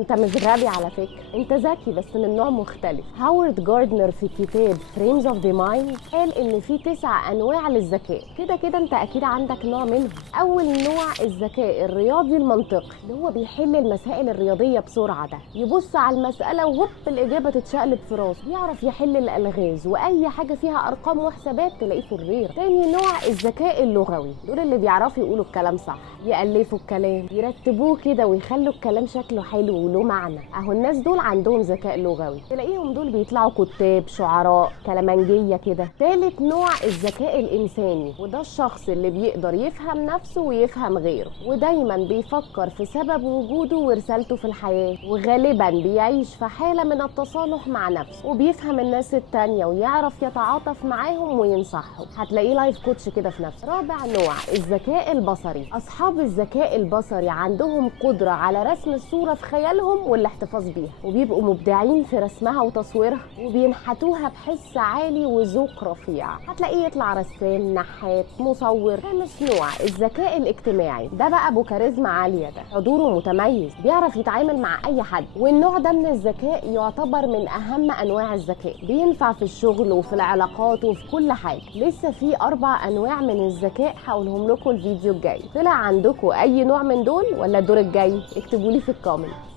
انت مش غبي على فكرة، انت ذكي بس من نوع مختلف. هاورد جاردنر في كتاب فريمز اوف ذا مايند قال ان في 9 انواع للذكاء. كده كده انت اكيد عندك نوع منهم. اول نوع الذكاء الرياضي المنطقي، اللي هو بيحل المسائل الرياضية بسرعة، ده يبص على المسألة وهوب الاجابة تتشقلب في راسه. بيعرف يحل الالغاز واي حاجة فيها ارقام وحسابات تلاقيه فرير. تاني نوع الذكاء اللغوي، دول اللي بيعرفوا يقولوا الكلام صح، يألفوا الكلام، يرتبوه كده ويخلوا الكلام شكله حلو وله معنى. اهو الناس دول عندهم ذكاء لغوي، تلاقيهم دول بيطلعوا كتاب، شعراء، كلامنجية كده. تالت نوع الذكاء الإنساني، وده الشخص اللي بيقدر يفهم نفسه ويفهم غيره، ودايما بيفكر في سبب وجوده ورسالته في الحياة، وغالبا بيعيش في حالة من التصالح مع نفسه، وبيفهم الناس التانية ويعرف يتعاطف معاهم وينصحهم. هتلاقيه لايف كوتش كده في نفسه. رابع نوع الذكاء البصري. أصحاب الذكاء البصري عندهم قدرة على رسم الصورة في خيالهم والاحتفاظ بيها، وبيبقوا مبدعين في رسمها وتصويرها، وبينحتوها بحس عالي وذوق رفيع. هتلاقيه يطلع رسام، نحات، مصور. خامس نوع الذكاء الاجتماعي، ده بقى ابو كاريزما عالية، ده حضوره متميز، بيعرف يتعامل مع اي حد. والنوع ده من الذكاء يعتبر من اهم انواع الذكاء، بينفع في الشغل وفي العلاقات وفي كل حاجة. لسه في 4 انواع من الذكاء هقولهم لكم الفيديو الجاي. طلع عندكم اي نوع من دول ولا الدور الجاي؟ اكتبوا لي في الكومنت.